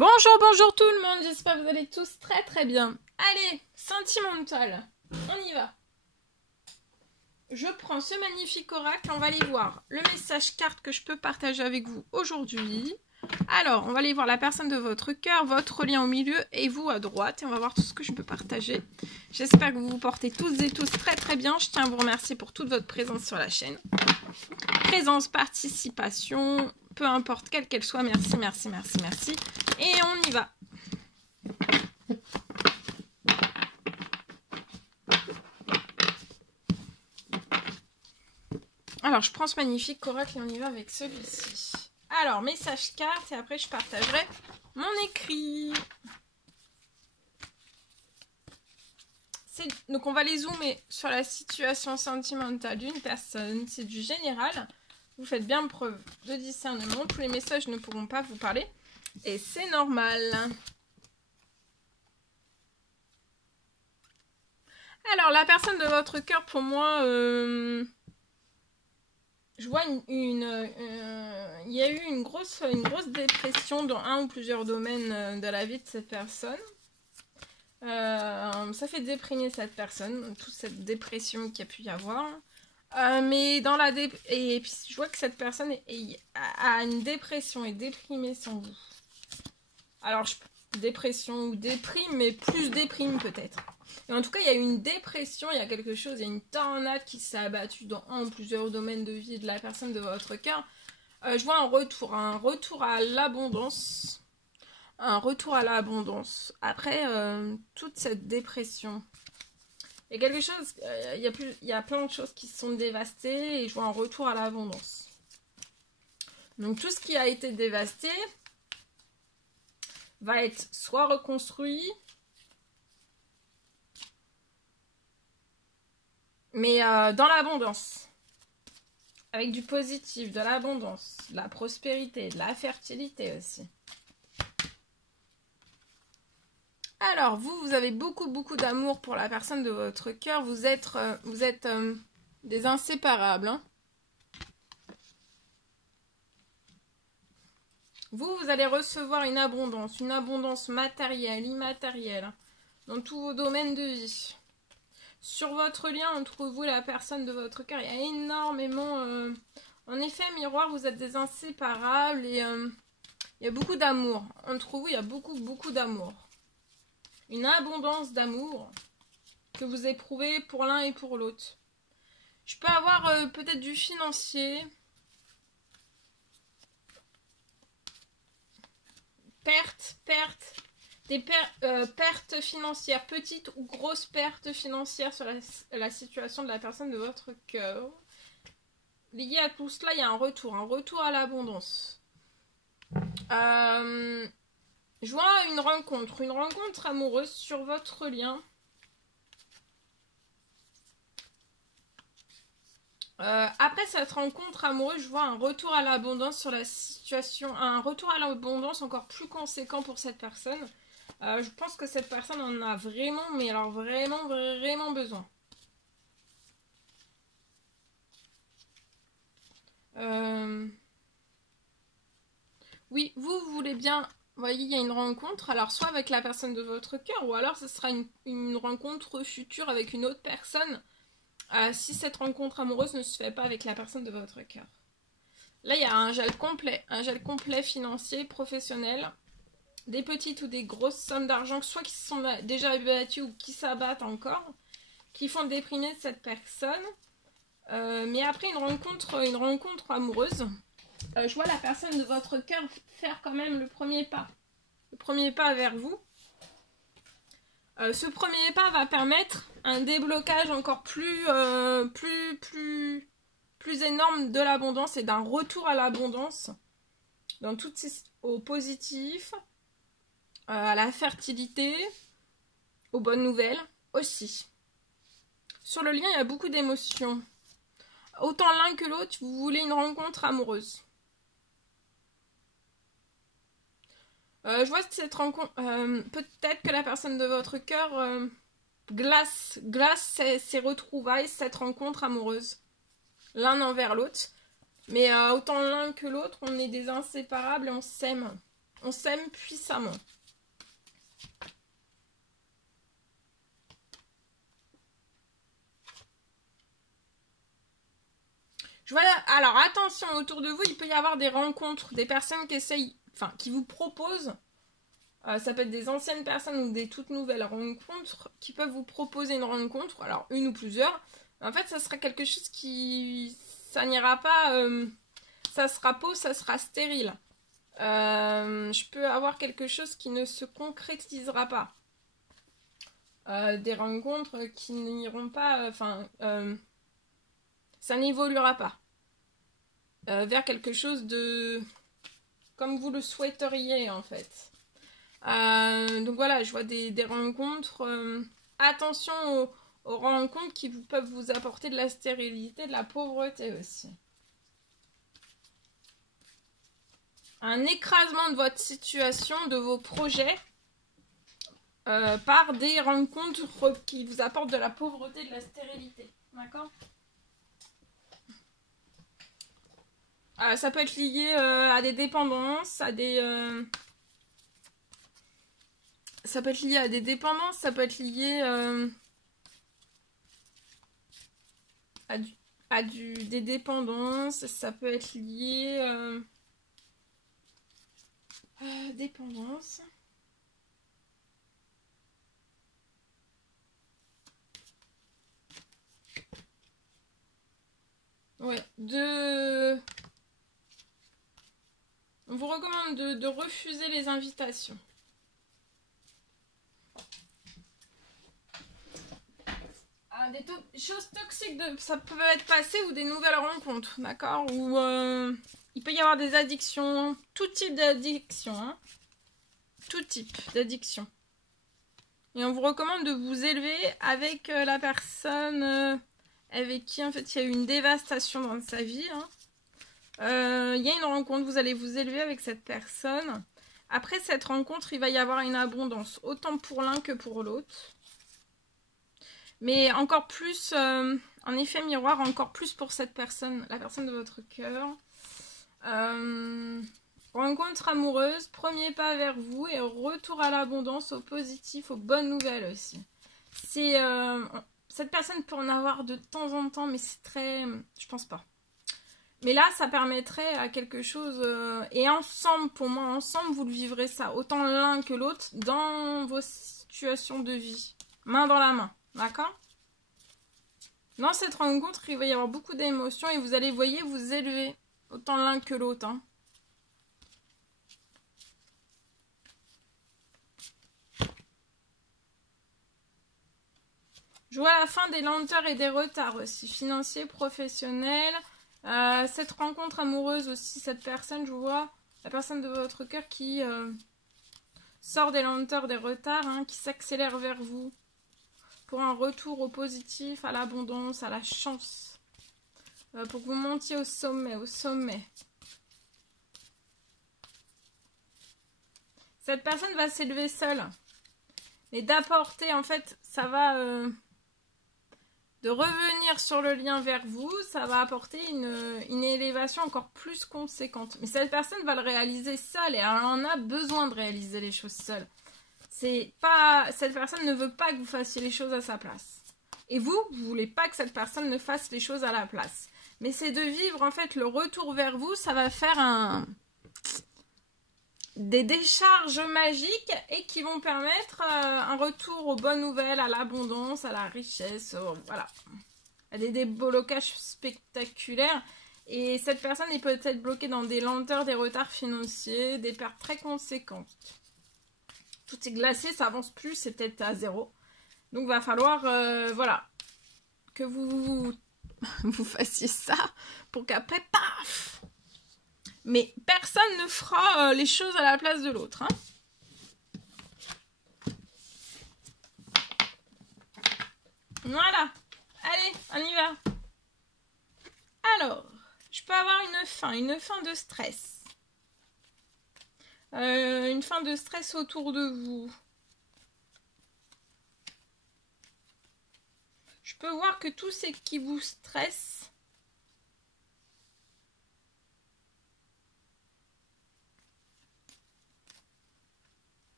Bonjour, bonjour tout le monde, j'espère que vous allez tous très très bien. Allez, sentimental, on y va. Je prends ce magnifique oracle, on va aller voir le message carte que je peux partager avec vous aujourd'hui. Alors, on va aller voir la personne de votre cœur, votre lien au milieu et vous à droite. Et on va voir tout ce que je peux partager. J'espère que vous vous portez toutes et tous très très bien. Je tiens à vous remercier pour toute votre présence sur la chaîne. Présence, participation, peu importe quelle qu'elle soit. Merci, merci, merci, merci. Et on y va. Alors, je prends ce magnifique oracle et on y va avec celui-ci. Alors, message carte et après je partagerai mon écrit. Donc, on va les zoomer sur la situation sentimentale d'une personne. C'est du général. Vous faites bien preuve de discernement. Tous les messages ne pourront pas vous parler. Et c'est normal. Alors, la personne de votre cœur, pour moi... je vois il y a eu une grosse dépression dans un ou plusieurs domaines de la vie de cette personne. Ça fait déprimer cette personne, toute cette dépression qu'il y a pu y avoir. Mais dans la et puis je vois que cette personne a une dépression et déprimée sans vous. Alors, dépression ou déprime, mais plus déprime peut-être. Et en tout cas, il y a une dépression, il y a quelque chose, il y a une tornade qui s'est abattue dans un ou plusieurs domaines de vie de la personne de votre cœur. Je vois un retour à l'abondance. Un retour à l'abondance. Après toute cette dépression. Il y a quelque chose, il y a plein de choses qui sont dévastées et je vois un retour à l'abondance. Donc tout ce qui a été dévasté va être soit reconstruit, mais dans l'abondance, avec du positif, de l'abondance, de la prospérité, de la fertilité aussi. Alors, vous avez beaucoup d'amour pour la personne de votre cœur. Vous êtes des inséparables. Hein. Vous allez recevoir une abondance matérielle, immatérielle, dans tous vos domaines de vie. Sur votre lien entre vous et la personne de votre cœur, il y a énormément... En effet, miroir, vous êtes des inséparables et il y a beaucoup d'amour. Entre vous, il y a beaucoup d'amour. Une abondance d'amour que vous éprouvez pour l'un et pour l'autre. Je peux avoir peut-être du financier. Pertes financières, petites ou grosses pertes financières sur la situation de la personne de votre cœur. Lié à tout cela, il y a un retour à l'abondance. Je vois une rencontre amoureuse sur votre lien. Après cette rencontre amoureuse, je vois un retour à l'abondance sur la situation, un retour à l'abondance encore plus conséquent pour cette personne. Je pense que cette personne en a vraiment, mais alors vraiment besoin. Oui, vous voulez bien... Vous voyez, il y a une rencontre, alors soit avec la personne de votre cœur, ou alors ce sera une rencontre future avec une autre personne, si cette rencontre amoureuse ne se fait pas avec la personne de votre cœur. Là, il y a un gel complet financier, professionnel, des petites ou des grosses sommes d'argent, soit qui se sont déjà abattues ou qui s'abattent encore, qui font déprimer cette personne. Mais après une rencontre amoureuse, je vois la personne de votre cœur faire quand même le premier pas vers vous. Ce premier pas va permettre un déblocage encore plus énorme de l'abondance et d'un retour à l'abondance dans au positif, à la fertilité, aux bonnes nouvelles aussi. Sur le lien, il y a beaucoup d'émotions. Autant l'un que l'autre, vous voulez une rencontre amoureuse. Je vois cette rencontre... peut-être que la personne de votre cœur glace ses retrouvailles, cette rencontre amoureuse. L'un envers l'autre. Mais autant l'un que l'autre, on est des inséparables et on s'aime. On s'aime puissamment. Voilà, alors attention, autour de vous, il peut y avoir des rencontres, des personnes qui essayent, enfin, qui vous proposent, ça peut être des anciennes personnes ou des toutes nouvelles rencontres, qui peuvent vous proposer une rencontre, alors une ou plusieurs. En fait, ça sera quelque chose qui, ça n'ira pas, ça sera peau, ça sera stérile. Je peux avoir quelque chose qui ne se concrétisera pas. Des rencontres qui n'iront pas, enfin, ça n'évoluera pas vers quelque chose de comme vous le souhaiteriez en fait. Donc voilà, je vois des rencontres. Attention aux rencontres qui peuvent vous apporter de la stérilité, de la pauvreté aussi. Un écrasement de votre situation, de vos projets, par des rencontres qui vous apportent de la pauvreté, de la stérilité. D'accord ? Ça peut être lié à des dépendances, à des... Ça peut être lié à des dépendances, ça peut être lié des dépendances, ça peut être lié... dépendance. Ouais, on vous recommande de refuser les invitations. Des choses toxiques, ça peut être passé ou des nouvelles rencontres, d'accord? Ou il peut y avoir des addictions, tout type d'addiction, hein? Tout type d'addiction. Et on vous recommande de vous élever avec la personne avec qui en fait il y a eu une dévastation dans sa vie, hein. Il y a une rencontre, vous allez vous élever avec cette personne. Après cette rencontre, il va y avoir une abondance, autant pour l'un que pour l'autre. Mais encore plus, en effet miroir, encore plus pour cette personne, la personne de votre cœur. Rencontre amoureuse, premier pas vers vous et retour à l'abondance, au positif, aux bonnes nouvelles aussi. Cette personne peut en avoir de temps en temps, mais c'est très... Je pense pas. Mais là, ça permettrait à quelque chose... et ensemble, pour moi, ensemble, vous le vivrez ça. Autant l'un que l'autre dans vos situations de vie. Main dans la main. D'accord ? Dans cette rencontre, il va y avoir beaucoup d'émotions et vous allez, voyez, vous élever. Autant l'un que l'autre. Hein. Je vois la fin des lenteurs et des retards aussi. Financiers, professionnels. Cette rencontre amoureuse aussi, cette personne, je vois la personne de votre cœur qui sort des lenteurs, des retards, hein, qui s'accélère vers vous pour un retour au positif, à l'abondance, à la chance, pour que vous montiez au sommet, Cette personne va s'élever seule, mais d'apporter, en fait, ça va... de revenir sur le lien vers vous, ça va apporter une élévation encore plus conséquente. Mais cette personne va le réaliser seule et elle en a besoin de réaliser les choses seule. Cette personne ne veut pas que vous fassiez les choses à sa place. Et vous voulez pas que cette personne ne fasse les choses à la place. Mais c'est de vivre en fait le retour vers vous, ça va faire des décharges magiques et qui vont permettre un retour aux bonnes nouvelles, à l'abondance, à la richesse, voilà. À des déblocages spectaculaires. Et cette personne est peut-être bloquée dans des lenteurs, des retards financiers, des pertes très conséquentes. Tout est glacé, ça avance plus, c'est peut-être à zéro. Donc va falloir, voilà, que vous fassiez ça pour qu'après, paf! Mais personne ne fera les choses à la place de l'autre. Hein. Voilà. Allez, on y va. Alors, je peux avoir une fin de stress. Une fin de stress autour de vous. Je peux voir que tout ce qui vous stresse,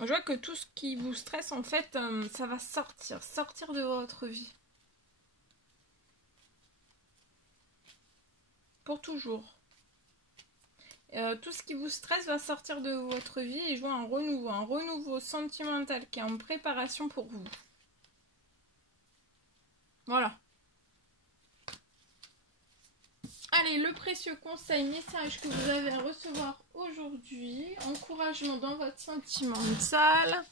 Je vois que tout ce qui vous stresse, en fait, ça va sortir de votre vie. Pour toujours. Tout ce qui vous stresse va sortir de votre vie et je vois un renouveau sentimental qui est en préparation pour vous. Voilà. Allez, le précieux conseil, message que vous avez à recevoir aujourd'hui. Encouragement dans votre sentimental.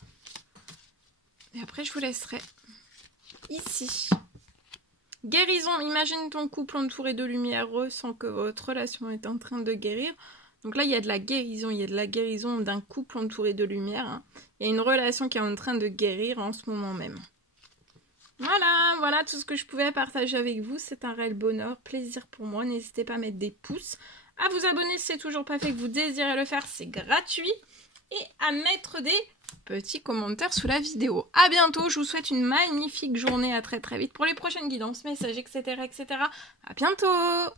Et après, je vous laisserai ici. Guérison. Imagine ton couple entouré de lumière. Ressent que votre relation est en train de guérir. Donc là, il y a de la guérison. Il y a de la guérison d'un couple entouré de lumière. Hein. Il y a une relation qui est en train de guérir en ce moment même. Voilà tout ce que je pouvais partager avec vous. C'est un réel bonheur, plaisir pour moi. N'hésitez pas à mettre des pouces, à vous abonner si c'est toujours pas fait, que vous désirez le faire, c'est gratuit. Et à mettre des petits commentaires sous la vidéo. À bientôt, je vous souhaite une magnifique journée, à très très vite pour les prochaines guidances, messages, etc. À bientôt!